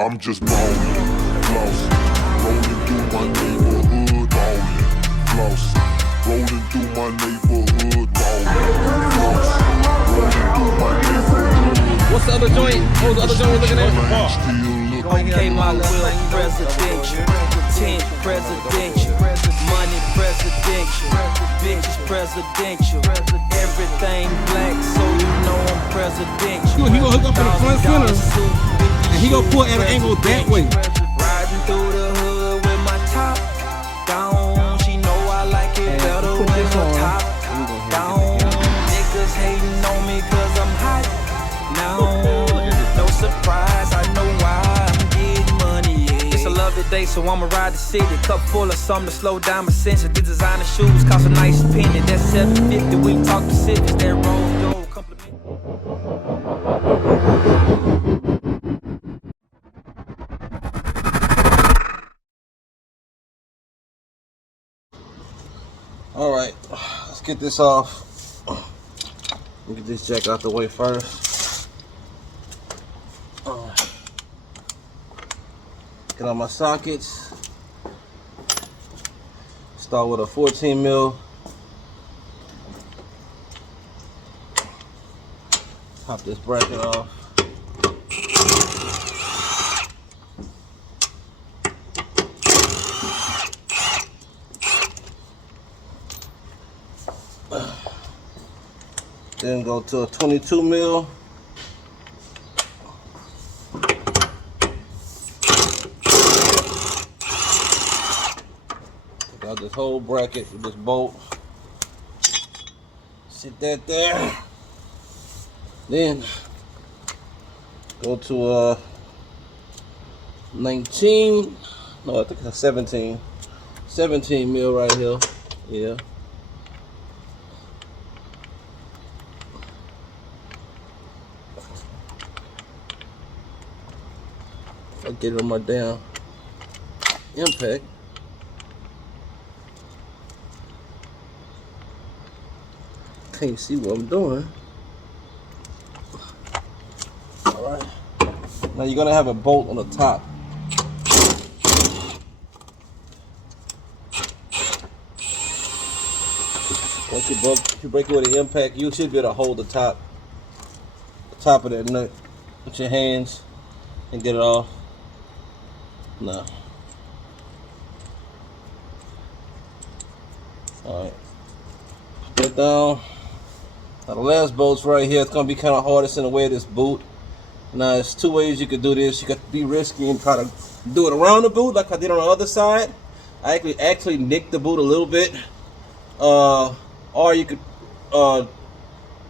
I'm just ballin', flossing, rolling through my neighborhood, ballin', flossing, rolling through my neighborhood, ballin', flossing, rolling through my neighborhood. What's the other joint? What was the other joint we're looking at? Okay, my will presidential, 10 presidential, money presidential, bitches presidential, everything black, so you know I'm presidential. He gonna hook up in the front center, and he gonna pull at an angle that way. Riding through the hood with my top down, she know I like it better when the top down. Niggas hating on me cause I'm hot now. No surprise, I know why I'm getting money, yeah. It's a lovely day, so I'ma ride the city. Cup full of something to slow down my senses. These designer shoes cost a nice penny. That's $750, we talk Pacifics. That Rose Gold compliment. All right, let's get this off. Get this jack out the way first. Get on my sockets. Start with a 14 mil. Pop this bracket off. Then go to a 22 mil. Got this whole bracket with this bolt. Sit that there. Then go to a 19. No, I think it's a 17. 17 mil right here. Yeah. I get it on my damn impact. Can't see what I'm doing. Alright. Now you're gonna have a bolt on the top. Once you break it with an impact, you should be able to hold the top of that nut with your hands and get it off. No. Alright. Put that down. Now the last bolt's right here. It's going to be kind of hardest in the way of this boot. Now there's two ways you could do this. You got to be risky and try to do it around the boot like I did on the other side. I actually nicked the boot a little bit. Or you could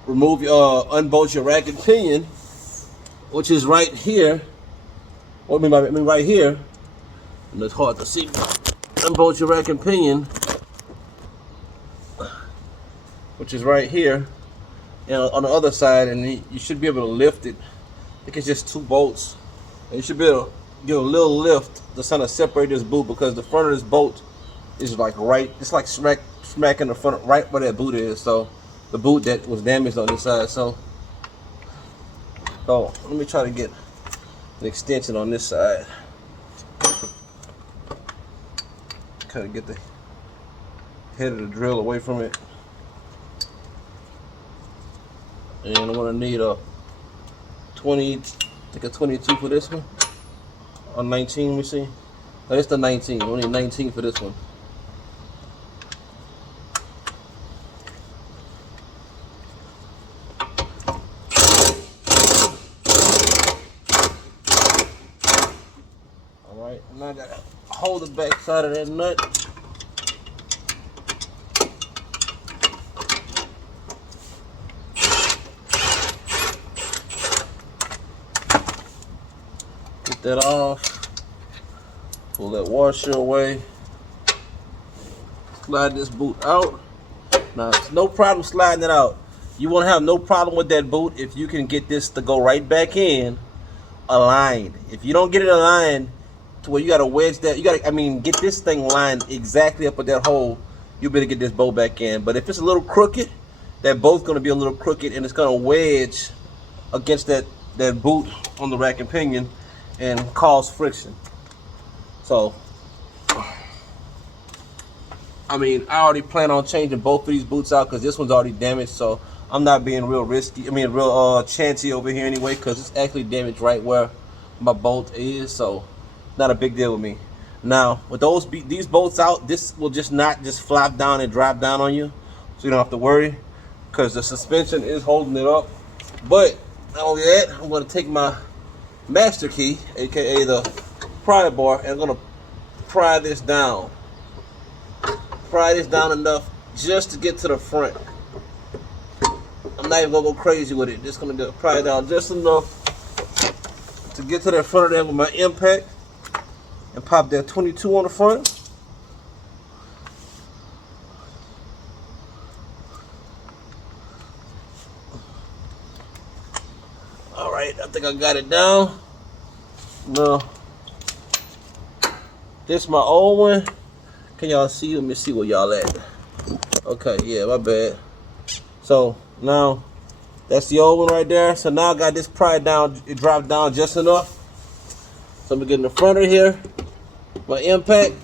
unbolt your rack and pinion, which is right here. Or I mean right here. And it's hard to see. Unbolt your rack and pinion, which is right here, and on the other side, and you should be able to lift it. I think it's just 2 bolts, and you should be able to give a little lift to kind of separate this boot, because the front of this bolt is like right. It's like smack in the front, right where that boot is. So the boot that was damaged on this side. So let me try to get an extension on this side. Kind of get the head of the drill away from it. And I'm gonna need a 20, I think a 22 for this one. Or 19, let me see. No, it's the 19. We need 19 for this one. Alright, and I gotta hold the back side of that nut. Get that off. Pull that washer away. Slide this boot out. Now, it's no problem sliding it out. You won't have no problem with that boot if you can get this to go right back in aligned. If you don't get it aligned to where you gotta wedge that, get this thing lined exactly up with that hole, you'll be able to get this bolt back in. But if it's a little crooked, that bolt's gonna be a little crooked, and it's gonna wedge against that boot on the rack and pinion, and cause friction. So, I mean, I already plan on changing both of these boots out because this one's already damaged. So I'm not being real risky. I mean, real chancy over here anyway, because it's actually damaged right where my bolt is. So not a big deal with me. Now with these bolts out, this will just not just flop down and drop down on you, so you don't have to worry, because the suspension is holding it up. But not only that, I'm going to take my master key, aka the pry bar, and I'm going to pry this down. Pry this down enough just to get to the front. I'm not even gonna go crazy with it. Just gonna pry it down just enough to get to the front of there with my impact, and pop that 22 on the front. All right, I think I got it down. No, this is my old one. Can y'all see? Let me see where y'all at. Okay, yeah, my bad. So now that's the old one right there. So now I got this pried down, it dropped down just enough. So I'm gonna get in the front of here, my impact.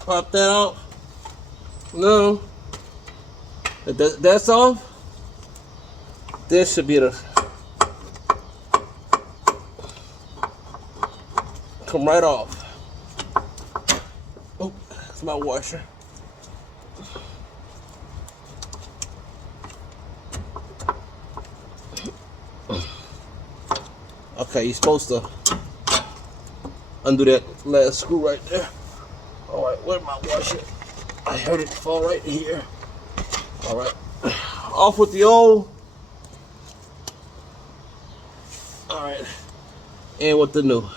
Pop that out. No, that's off. This should be the come right off. Oh, that's my washer. Okay, you're supposed to undo that last screw right there. All right, where's my washer? I heard it fall right here. All right, off with the old. All right, and with the new.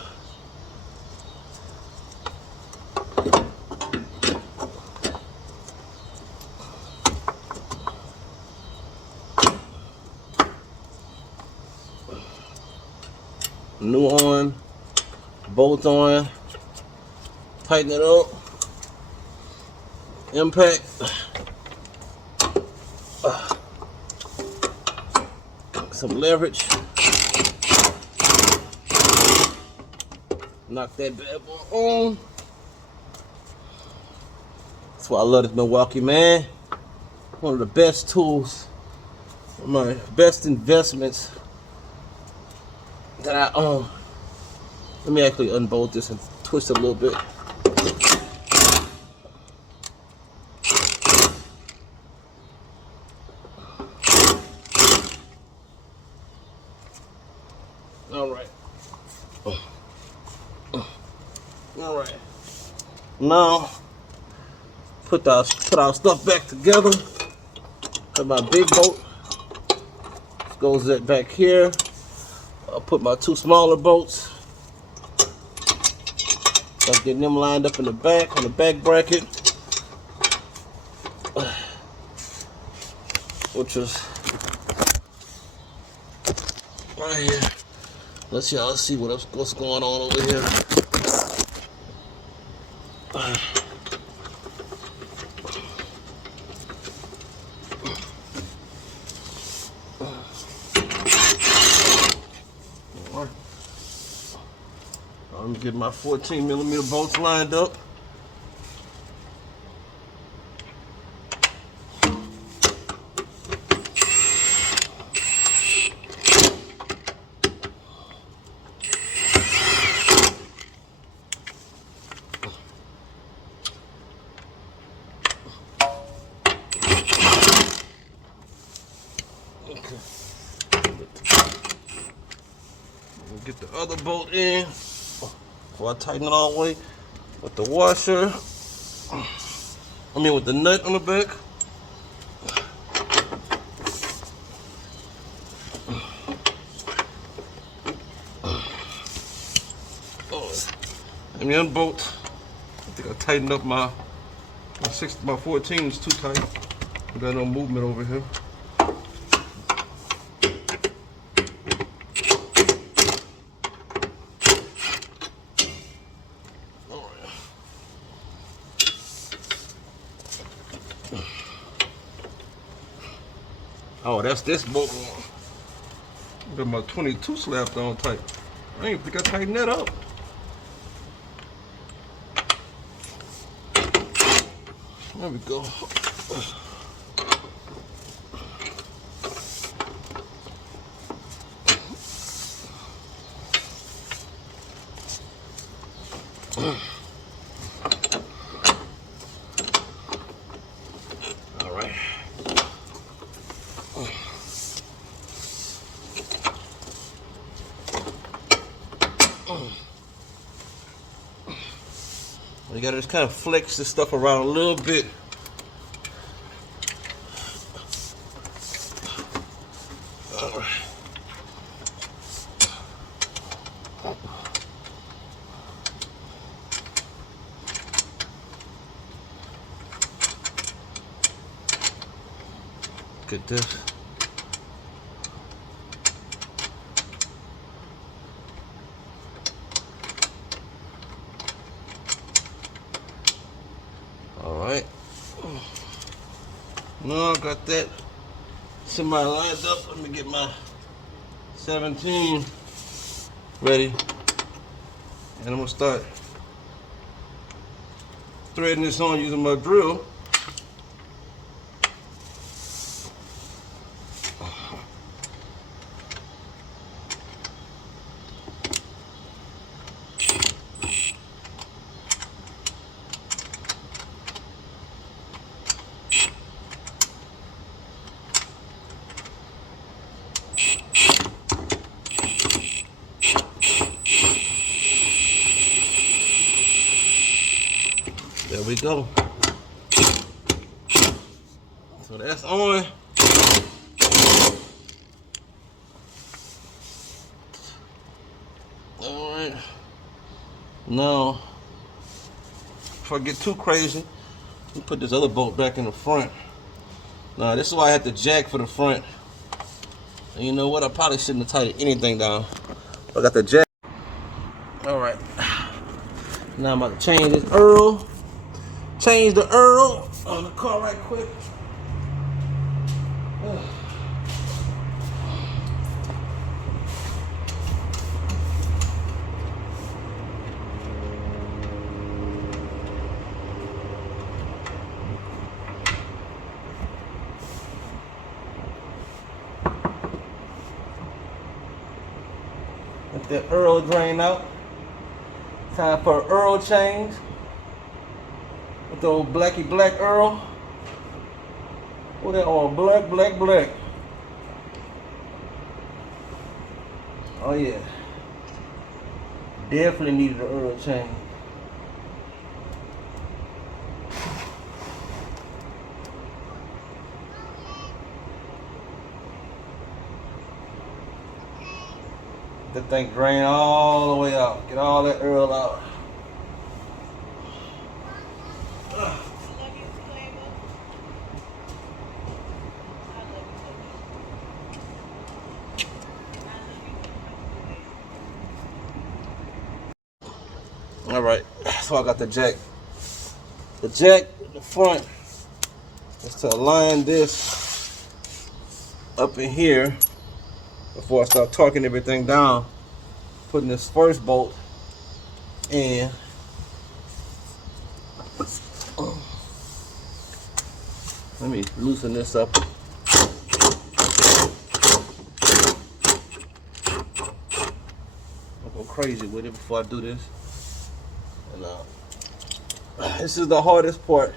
New on, bolt on, tighten it up, impact, some leverage, knock that bad boy on. That's why I love this Milwaukee, man. One of the best tools, my best investments that I own. Let me actually unbolt this and twist it a little bit. All right. All right. Now put our stuff back together. Got my big bolt. Goes that back here. I'll put my two smaller bolts. Start getting them lined up in the back, on the back bracket. Which is right here. Let's y'all see what's going on over here. I'm getting my 14mm bolts lined up. Okay. Get the other bolt in. Before I tighten it all the way with the washer, with the nut on the back. Let me unbolt. I think I tightened up my 14 is too tight. I got no movement over here. Oh, that's this bolt. Got my 22 slapped on tight. I ain't think I tightened that up. There we go. All right. You gotta just kind of flex this stuff around a little bit. All right. Look at this. All right. Now I got that semi lined up. Let me get my 17 ready. And I'm gonna start threading this on using my drill. There we go. So that's on. All right. Now, before I get too crazy, let me put this other bolt back in the front. Now, this is why I had the jack for the front. And you know what? I probably shouldn't have tightened anything down. I got the jack. All right. Now I'm about to change this Earl. Change the Earl on the car right quick. Let that Earl drain out. Time for an Earl change. With the old blacky black Earl. What that all black, black, black. Oh yeah. Definitely needed an Earl change. That thing drain all the way out. Get all that Earl out. All right, so I got the jack. The jack in the front is to align this up in here before I start torquing everything down. Putting this first bolt in. Let me loosen this up. I'll go crazy with it before I do this. And this is the hardest part.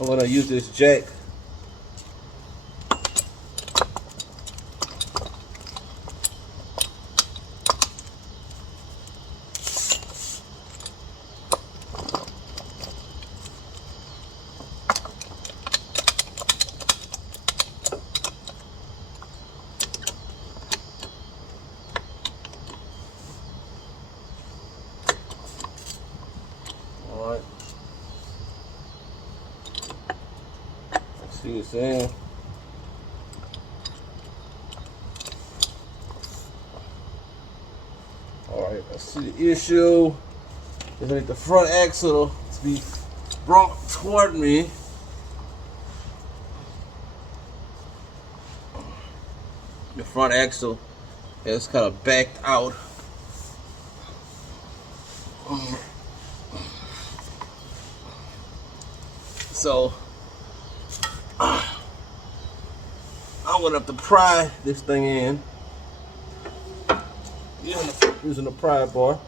I'm gonna use this jack. Alright. See this in. Alright, I see the issue. Is I need the front axle to be brought toward me. front axle is kind of backed out. So I'm gonna have to pry this thing in using the pry bar.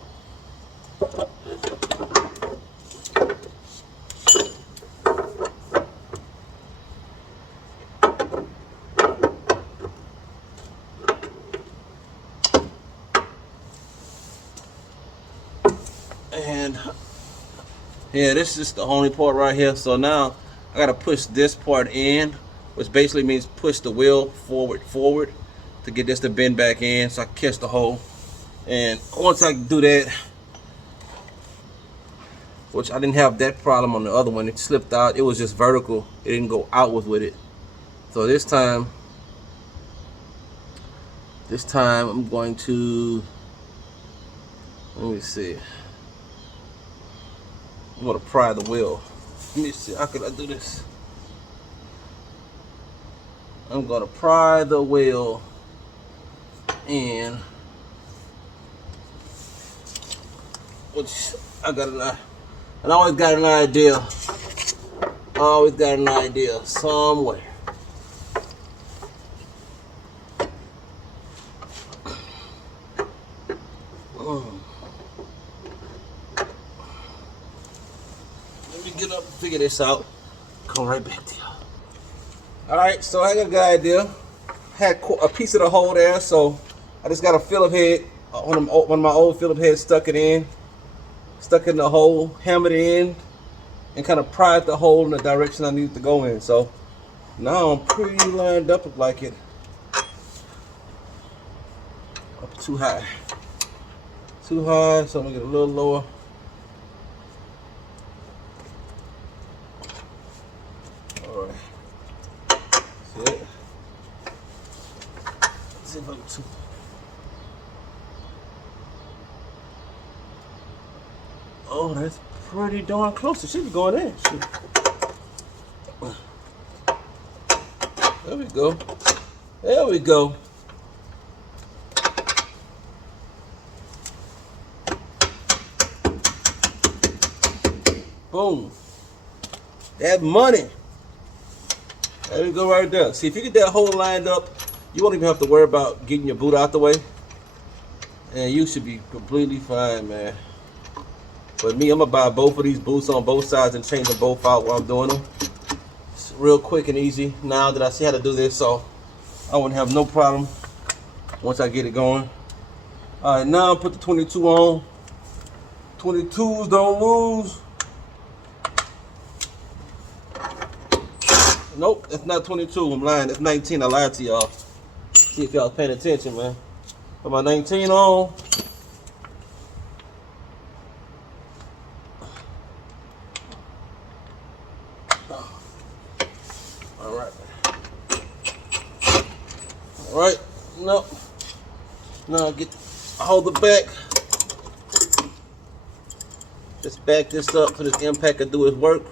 And yeah, this is the only part right here. So now I gotta push this part in, which basically means push the wheel forward to get this to bend back in so I can catch the hole. And once I do that, which I didn't have that problem on the other one, it slipped out. It was just vertical. It didn't go outward with it. So this time I'm going to, let me see. I'm gonna pry the wheel. Let me see, how can I do this? I'm gonna pry the wheel in, which I always got an idea. Always got an idea somewhere. Let me get up and figure this out. Come right back to y'all. Alright, so I got a good idea. Had a piece of the hole there, so I just got a Phillip head, one of my old Phillip heads, stuck in the hole, hammered it in, and kind of pried the hole in the direction I need to go in. So now I'm pretty lined up like it. Up too high, so I'm gonna get a little lower. All right, that's it. Let's see if I can too. Oh, that's pretty darn close. It should be going in. There we go. There we go. Boom. That money. There we go right there. See, if you get that hole lined up, you won't even have to worry about getting your boot out the way. And you should be completely fine, man. But me, I'm gonna buy both of these boots on both sides and change them both out while I'm doing them. It's real quick and easy now that I see how to do this, so I wouldn't have no problem once I get it going. All right, now put the 22 on. 22s don't lose. Nope, that's not 22. I'm lying. That's 19. I lied to y'all. See if y'all paying attention, man. Put my 19 on. All right, no. Now hold the back. Just back this up so this impact can do its work.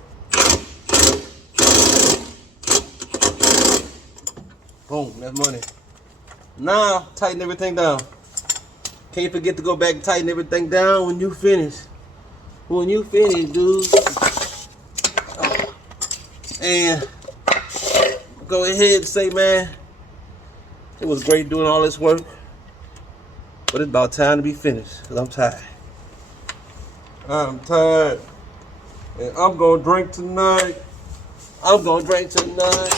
Boom, that's money. Now, tighten everything down. Can't forget to go back and tighten everything down when you finish. When you finish, dude. And go ahead and say, man, it was great doing all this work, but it's about time to be finished, because I'm tired. I'm tired. And I'm going to drink tonight. I'm going to drink tonight.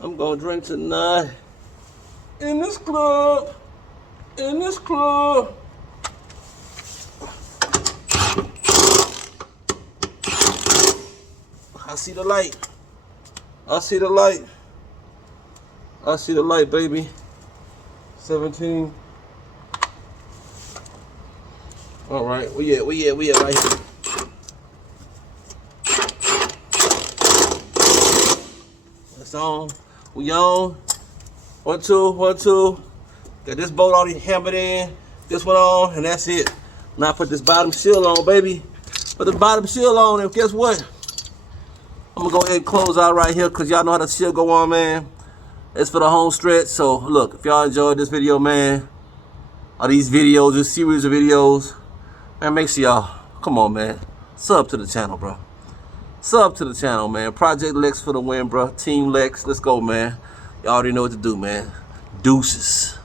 I'm going to drink tonight. In this club. In this club. I see the light. I see the light. I see the light, baby. 17. All right, we at right here. It's on. We on. 1, 2, 1, 2. Got this bolt already hammered in. This one on, and that's it. Now put this bottom shield on, baby. Put the bottom shield on, and guess what? I'm gonna go ahead and close out right here, because y'all know how the shield go on, man. It's for the home stretch. So look, if y'all enjoyed this video, man, or these videos, this series of videos, man, make sure y'all, come on, man, sub to the channel, bro. Sub to the channel, man. Project Lex for the win, bro. Team Lex, let's go, man. Y'all already know what to do, man. Deuces.